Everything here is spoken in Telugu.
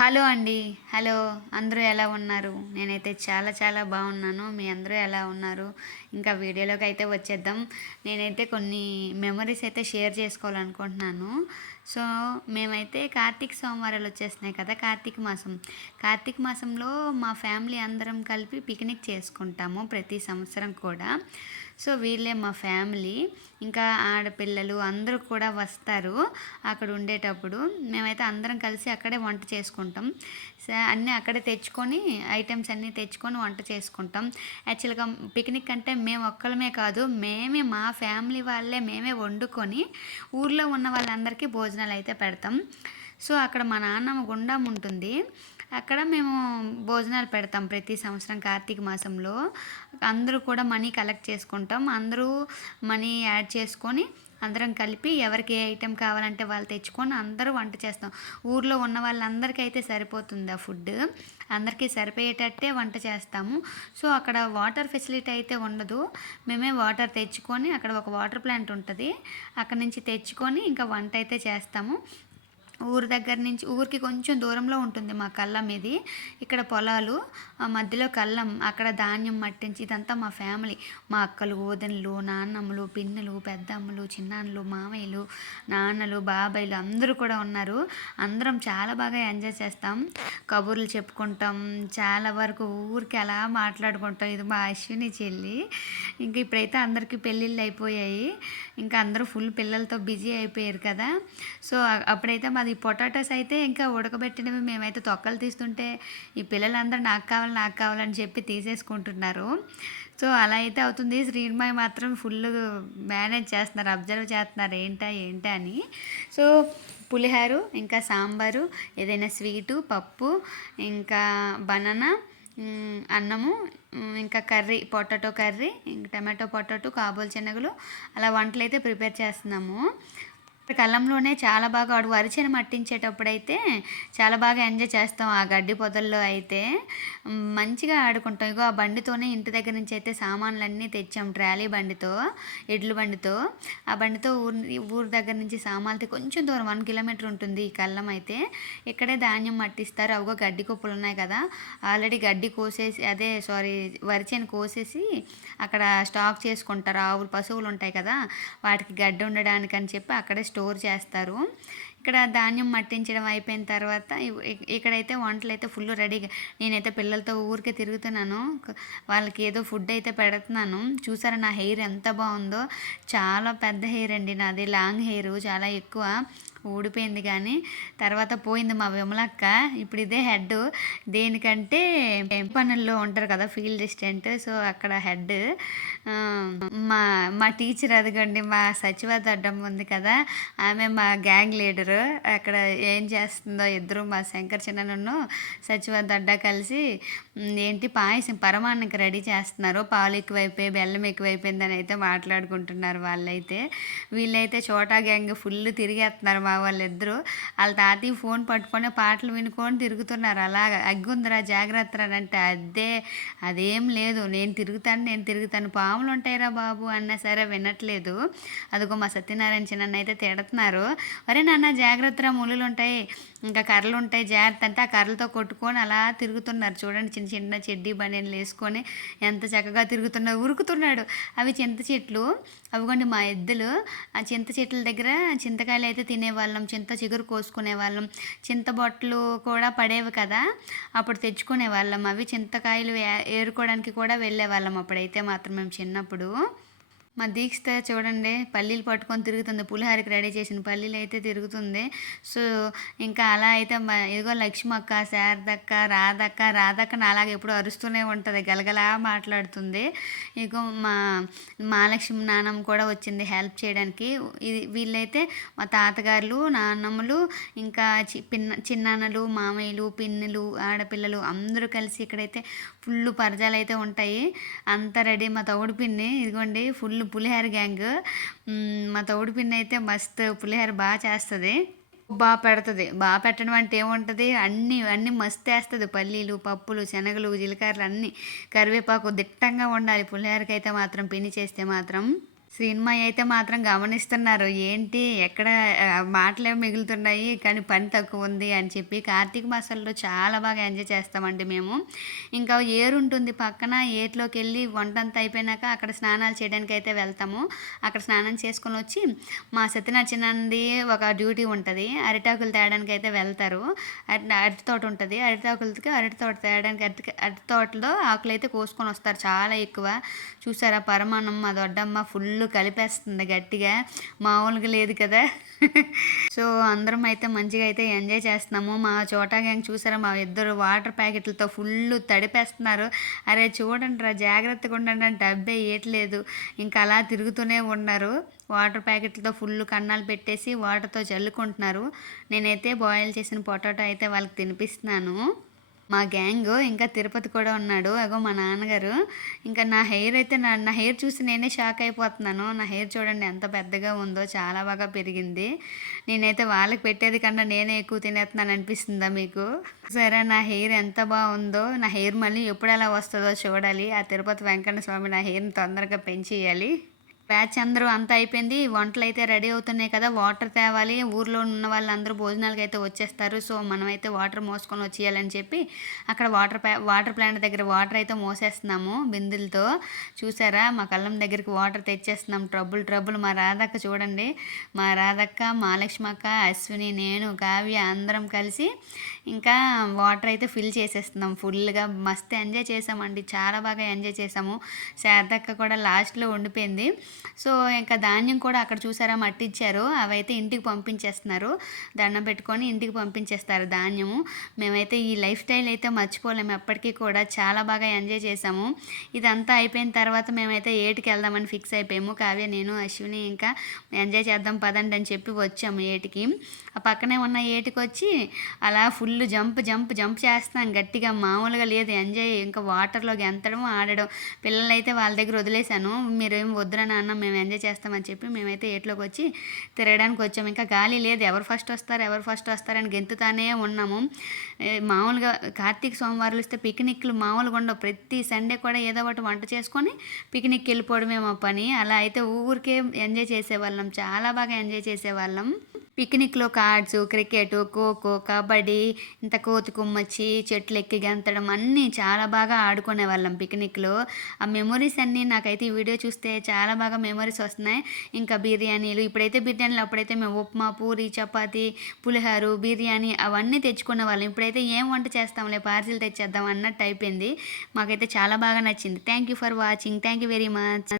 హలో అండి. హలో. అందరూ ఎలా ఉన్నారు? నేనైతే చాలా చాలా బాగున్నాను. మీ అందరూ ఎలా ఉన్నారు? ఇంకా వీడియోలోకైతే వచ్చేద్దాం. నేనైతే కొన్ని మెమరీస్ అయితే షేర్ చేసుకోవాలనుకుంటున్నాను. సో, మేమైతే కార్తీక సోమవారాలు వచ్చేస్తున్నాయి కదా! కార్తీక మాసం. కార్తీక మాసంలో మా ఫ్యామిలీ అందరం కలిపి పిక్నిక్ చేసుకుంటాము ప్రతి సంవత్సరం కూడా. సో, వీళ్ళే మా ఫ్యామిలీ. ఇంకా ఆడపిల్లలు అందరూ కూడా వస్తారు అక్కడ ఉండేటప్పుడు. మేమైతే అందరం కలిసి అక్కడే వంట చేసుకుంటాం. అన్నీ అక్కడే తెచ్చుకొని ఐటమ్స్ అన్నీ తెచ్చుకొని వంట చేసుకుంటాం. యాక్చువల్‌గా పిక్నిక్ అంటే మేము ఒక్కళ్ళమే కాదు, మేమే మా ఫ్యామిలీ వాళ్ళే మేమే వండుకొని ఊర్లో ఉన్న వాళ్ళందరికీ భోజనాలు అయితే పెడతాం. సో, అక్కడ మా నాన్నమ్మ గుండం ఉంటుంది. అక్కడ మేము భోజనాలు పెడతాం ప్రతి సంవత్సరం కార్తీక మాసంలో. అందరూ కూడా మనీ కలెక్ట్ చేసుకుంటాం. అందరూ మనీ యాడ్ చేసుకొని అందరం కలిపి ఎవరికి ఏ ఐటెం కావాలంటే వాళ్ళు తెచ్చుకొని అందరూ వంట చేస్తాం. ఊర్లో ఉన్న వాళ్ళందరికీ అయితే సరిపోతుంది ఆ ఫుడ్. అందరికీ సరిపోయేటట్టే వంట చేస్తాము. సో, అక్కడ వాటర్ ఫెసిలిటీ అయితే ఉండదు. మేమే వాటర్ తెచ్చుకొని అక్కడ ఒక వాటర్ ప్లాంట్ ఉంటుంది. అక్కడి నుంచి తెచ్చుకొని ఇంకా వంట అయితే చేస్తాము. ఊరు దగ్గర నుంచి ఊరికి కొంచెం దూరంలో ఉంటుంది మా కళ్ళం ఇది. ఇక్కడ పొలాలు, మధ్యలో కళ్ళం, అక్కడ ధాన్యం మట్టించి ఇదంతా మా ఫ్యామిలీ. మా అక్కలు, వదినలు, నాన్నమ్మలు, పిన్నులు, పెద్దమ్మలు, చిన్నాన్నలు, మామయ్యలు, నాన్నలు, బాబాయ్లు అందరూ కూడా ఉన్నారు. అందరం చాలా బాగా ఎంజాయ్ చేస్తాం. కబుర్లు చెప్పుకుంటాం. చాలా వరకు ఊరికి అలా మాట్లాడుకుంటాం. ఇది మా అశ్విని చెల్లి. ఇంక ఇప్పుడైతే అందరికీ పెళ్ళిళ్ళు అయిపోయాయి. ఇంకా అందరూ ఫుల్ పిల్లలతో బిజీ అయిపోయారు కదా! సో, అప్పుడైతే మాది పొటాటోస్ అయితే ఇంకా ఉడకబెట్టినవి మేమైతే తొక్కలు తీస్తుంటే ఈ పిల్లలందరూ నాకు కావాలని చెప్పి తీసేసుకుంటున్నారు. సో, అలా అయితే అవుతుంది. శ్రీనిమయి మాత్రం ఫుల్ మేనేజ్ చేస్తున్నారు, అబ్జర్వ్ చేస్తున్నారు ఏంటా అని. సో, పులిహోర, ఇంకా సాంబారు, ఏదైనా స్వీటు, పప్పు, ఇంకా బనానా, అన్నము, ఇంకా కర్రీ, పొటాటో కర్రీ, ఇంకా టమాటో పొటాటో, కాబోలు శనగలు, అలా వంటలు అయితే ప్రిపేర్ చేస్తున్నాము. కళ్ళంలోనే చాలా బాగా వరిచేను మట్టించేటప్పుడైతే చాలా బాగా ఎంజాయ్ చేస్తాం. ఆ గడ్డి పొదల్లో అయితే మంచిగా ఆడుకుంటాం. ఇగో ఆ బండితోనే ఇంటి దగ్గర నుంచి అయితే సామాన్లన్నీ తెచ్చాం. ట్రాలీ బండితో, ఎడ్ల బండితో. ఆ బండితో ఊరు దగ్గర నుంచి సామాన్లు కొంచెం దూరం 1 కిలోమీటర్ ఉంటుంది ఈ కళ్ళం అయితే. ఇక్కడే ధాన్యం మట్టిస్తారు. అవగో గడ్డి కుప్పలు ఉన్నాయి కదా, ఆల్రెడీ గడ్డి కోసేసి వరిచేను కోసేసి అక్కడ స్టాక్ చేసుకుంటారు. ఆవులు, పశువులు ఉంటాయి కదా, వాటికి గడ్డి ఉండడానికి అని చెప్పి అక్కడే స్టోర్ చేస్తారు. ఇక్కడ ధాన్యం మట్టించడం అయిపోయిన తర్వాత ఇక్కడైతే వంటలు అయితే ఫుల్ రెడీగా. నేనైతే పిల్లలతో ఊరికే తిరుగుతున్నాను. వాళ్ళకి ఏదో ఫుడ్ అయితే పెడుతున్నాను. చూసారా నా హెయిర్ ఎంత బాగుందో? చాలా పెద్ద హెయిర్ అండి నాది, లాంగ్ హెయిర్, చాలా ఎక్కువ ఊడిపోయింది. కానీ తర్వాత పోయింది మా విమలక్క. ఇప్పుడు ఇదే హెడ్. దేనికంటే పనుల్లో ఉంటారు కదా ఫీల్డ్ అసిస్టెంట్. సో, అక్కడ హెడ్ మా మా టీచర్ అదిగోండి, మా సచివాద అడ్డం ఉంది కదా, ఆమె మా గ్యాంగ్ లీడరు. అక్కడ ఏం చేస్తుందో ఇద్దరు, మా శంకర్ చిన్నను సచివాద అడ్డా కలిసి ఏంటి పాయసం పరమాన్నకి రెడీ చేస్తున్నారు. పాలు ఎక్కువైపోయి బెల్లం ఎక్కువైపోయిందని అయితే మాట్లాడుకుంటున్నారు వాళ్ళైతే. వీళ్ళైతే చోటా గ్యాంగ్ ఫుల్ తిరిగేస్తున్నారు మా వాళ్ళిద్దరూ. వాళ్ళ తాతయ్య ఫోన్ పట్టుకొని పాటలు వినుకొని తిరుగుతున్నారు. అలాగా అగ్గుందిరా జాగ్రత్త అంటే అదేం లేదు, నేను తిరుగుతాను పాములు ఉంటాయిరా బాబు అన్నా సరే వినట్లేదు. అదిగో మా సత్యనారాయణ చిన్న అయితే తిడుతున్నారు. అరే నాన్న జాగ్రత్తరా, ముళ్ళులు ఉంటాయి, ఇంకా కర్రలు ఉంటాయి జాగ్రత్త అంటే ఆ కర్రలతో కొట్టుకొని అలా తిరుగుతున్నారు. చూడండి, చిన్న చిన్న చెడ్డీ బనీలు వేసుకొని ఎంత చక్కగా తిరుగుతున్నారు. ఉరుకుతున్నాడు. అవి చింత చెట్లు, అవిగోండి మా ఎద్దులు. ఆ చింత చెట్ల దగ్గర చింతకాయలు అయితే తినేవాళ్ళం, చింత చిగురు కోసుకునే వాళ్ళం. చింత బొట్టలు కూడా పడేవి కదా, అప్పుడు తెచ్చుకునే వాళ్ళం. అవి చింతకాయలు ఏరుకోవడానికి కూడా వెళ్ళే వాళ్ళం అప్పుడైతే మాత్రం మేము చిన్నప్పుడు. మా దీక్షిత చూడండి పల్లీలు పట్టుకొని తిరుగుతుంది. పులిహోరకి రెడీ చేసిన పల్లీలు అయితే తిరుగుతుంది. సో, ఇంకా అలా అయితే ఇదిగో లక్ష్మక్క, శారదక్క, రాధక్క నాలాగా ఎప్పుడు అరుస్తూనే ఉంటుంది, గలగలా మాట్లాడుతుంది. ఇదిగో మహాలక్ష్మి నాన్నమ్మ కూడా వచ్చింది హెల్ప్ చేయడానికి. వీళ్ళైతే మా తాతగారులు, నాన్నమ్మలు, ఇంకా చిన్నాన్నలు, మామయ్యలు, పిన్నులు, ఆడపిల్లలు అందరూ కలిసి ఇక్కడైతే ఫుల్ పరదాలు అయితే ఉంటాయి. అంతా రెడీ. మా తౌడు పిన్ని ఇదిగోండి ఫుల్ పులిహోర గ్యాంగ్. మా తౌడు పిన్ని అయితే మస్తు పులిహోర బాగా చేస్తుంది, బాగా పెట్టడం అంటే ఏముంటుంది, అన్నీ మస్తు వేస్తుంది. పల్లీలు, పప్పులు, శనగలు, జీలకర్రలు అన్నీ, కరివేపాకు దిట్టంగా ఉండాలి పులిహోరకి అయితే మాత్రం, పిన్ని చేస్తే మాత్రం. సినిమా అయితే మాత్రం గమనిస్తున్నారు. ఏంటి ఎక్కడ మాటలే మిగులుతున్నాయి. కానీ పని తక్కువుంది అని చెప్పి. కార్తీక మాసంలో చాలా బాగా ఎంజాయ్ చేస్తామండి మేము. ఇంకా ఏరుంటుంది పక్కన. ఏరులోకెళ్ళి వంటంతా అయిపోయినాక అక్కడ స్నానాలు చేయడానికైతే వెళ్తాము. అక్కడ స్నానం చేసుకొనొచ్చి మా సత్యనారాయణ చిన్నాన్నది ఒక డ్యూటీ ఉంటది. అరిటాకులు తేడానికైతే వెళ్తారు. అరటి తోట ఉంటది. అరటి తోట తేడానికి అరటి తోటలో ఆకులైతే కోసుకొనొస్తారు చాలా ఎక్కువ. చూసారా పరమాన్నం మా దొడ్డమ్మ ఫుల్లు కలిపేస్తుంది గట్టిగా. మామూలుగా లేదు కదా! సో, అందరం అయితే మంచిగా అయితే ఎంజాయ్ చేస్తున్నాము. మా చోటా గ్యాంగ్ చూసారా మా ఇద్దరు వాటర్ ప్యాకెట్లతో ఫుల్లు తడిపేస్తున్నారు. అరే చూడండిరా జాగ్రత్తగా ఉండండి అంటే అబ్బే ఏయట్లేదు. ఇంకా అలా తిరుగుతూనే ఉన్నారు. వాటర్ ప్యాకెట్లతో ఫుల్లు కన్నాలు పెట్టేసి వాటర్‌తో చల్లుకుంటున్నారు. నేనైతే బాయిల్ చేసిన పొటాటో అయితే వాళ్ళకి తినిపిస్తున్నాను. మా గ్యాంగు ఇంకా తిరుపతి కూడా ఉన్నాడు. అగో మా నాన్నగారు. ఇంకా నా హెయిర్ అయితే నా హెయిర్ చూసి నేనే షాక్ అయిపోతున్నాను. నా హెయిర్ చూడండి ఎంత పెద్దగా ఉందో చాలా బాగా పెరిగింది. నేనైతే వాళ్ళకి పెట్టేది కన్నా నేనే ఎక్కువ తినేస్తున్నాను అనిపిస్తుందా మీకు? సరే నా హెయిర్ ఎంత బాగుందో. నా హెయిర్ మళ్ళీ ఎప్పుడు ఎలా వస్తుందో చూడాలి. ఆ తిరుపతి వెంకన్న స్వామి నా హెయిర్‌ని తొందరగా పెంచేయాలి. బ్యాచ్ అందరూ అంతా అయిపోయింది. వంటలైతే రెడీ అవుతున్నాయి కదా! వాటర్ తేవాలి. ఊర్లో ఉన్న వాళ్ళందరూ భోజనాలకైతే వచ్చేస్తారు. సో, మనమైతే వాటర్ మోసుకొని వచ్చేయాలని చెప్పి అక్కడ వాటర్ ప్లాంట్ దగ్గర వాటర్ అయితే మోసేస్తున్నాము బిందెలతో. చూసారా మా కళ్ళం దగ్గరికి వాటర్ తెచ్చేస్తున్నాం ట్రబుల్. మా రాధక్క చూడండి. మా రాధక్క, మహాలక్ష్మక్క, అశ్విని, నేను, కావ్య అందరం కలిసి ఇంకా వాటర్ అయితే ఫిల్ చేసేస్తున్నాం ఫుల్‌గా. మస్తు ఎంజాయ్ చేసామండి. చాలా బాగా ఎంజాయ్ చేసాము. శారదక్క కూడా లాస్ట్‌లో ఉండిపోయింది. సో, ఇంకా ధాన్యం కూడా అక్కడ చూసారా మట్టిచ్చారు. అవైతే ఇంటికి పంపించేస్తున్నారు. దండం పెట్టుకొని ఇంటికి పంపించేస్తారు ధాన్యము. మేమైతే ఈ లైఫ్ స్టైల్ అయితే మర్చిపోలేము ఎప్పటికీ కూడా. చాలా బాగా ఎంజాయ్ చేసాము. ఇదంతా అయిపోయిన తర్వాత మేమైతే ఏటికెళ్దామని ఫిక్స్ అయిపోయాము. కావ్య, నేను, అశ్విని ఇంకా ఎంజాయ్ చేద్దాం పదండి అని చెప్పి వచ్చాము ఏటికి. ఆ పక్కనే ఉన్న ఏటికొచ్చి అలా ఫుల్ జంప్ చేస్తున్నాం గట్టిగా. మామూలుగా లేదు ఎంజాయ్. ఇంకా వాటర్‌లో గెంతడం, ఆడడం. పిల్లలైతే వాళ్ళ దగ్గర వదిలేసాను. మీరేం వద్దురా నాన్న మేము ఎంజాయ్ చేస్తామని చెప్పి మేమైతే ఏట్లోకి వచ్చి తిరగడానికి వచ్చాము. ఇంకా గాలి లేదు. ఎవరు ఫస్ట్ వస్తారని గెంతుతానే ఉన్నాము. మామూలుగా కార్తీక సోమవారాలు ఇస్తే పిక్నిక్లు మామూలుగా ఉండవు. ప్రతి సండే కూడా ఏదో ఒకటి వంట చేసుకొని పిక్నిక్కి వెళ్ళిపోవడమే మా పని. అలా అయితే ఊరికే ఎంజాయ్ చేసేవాళ్ళం. చాలా బాగా ఎంజాయ్ చేసేవాళ్ళం. పిక్నిక్‌లో కార్డ్స్, క్రికెట్, ఖోఖో, కబడ్డీ, ఇంత కోతి కొమ్మచ్చి, చెట్లు ఎక్కి గెంతడం అన్నీ చాలా బాగా ఆడుకునేవాళ్ళం పిక్నిక్‌లో. ఆ మెమోరీస్ అన్నీ నాకైతే ఈ వీడియో చూస్తే చాలా బాగా మెమోరీస్ వస్తున్నాయి. ఇంకా బిర్యానీలు బిర్యానీలు అప్పుడైతే మేము ఉప్మా, పూరి, చపాతీ, పులిహోర, బిర్యానీ అవన్నీ తెచ్చుకునేవాళ్ళం. ఇప్పుడైతే ఏం వంట చేస్తాంలే పార్సిల్ తెచ్చేద్దాం అన్నట్టు అయిపోయింది. మాకైతే చాలా బాగా నచ్చింది. Thank you for watching. Thank you very much.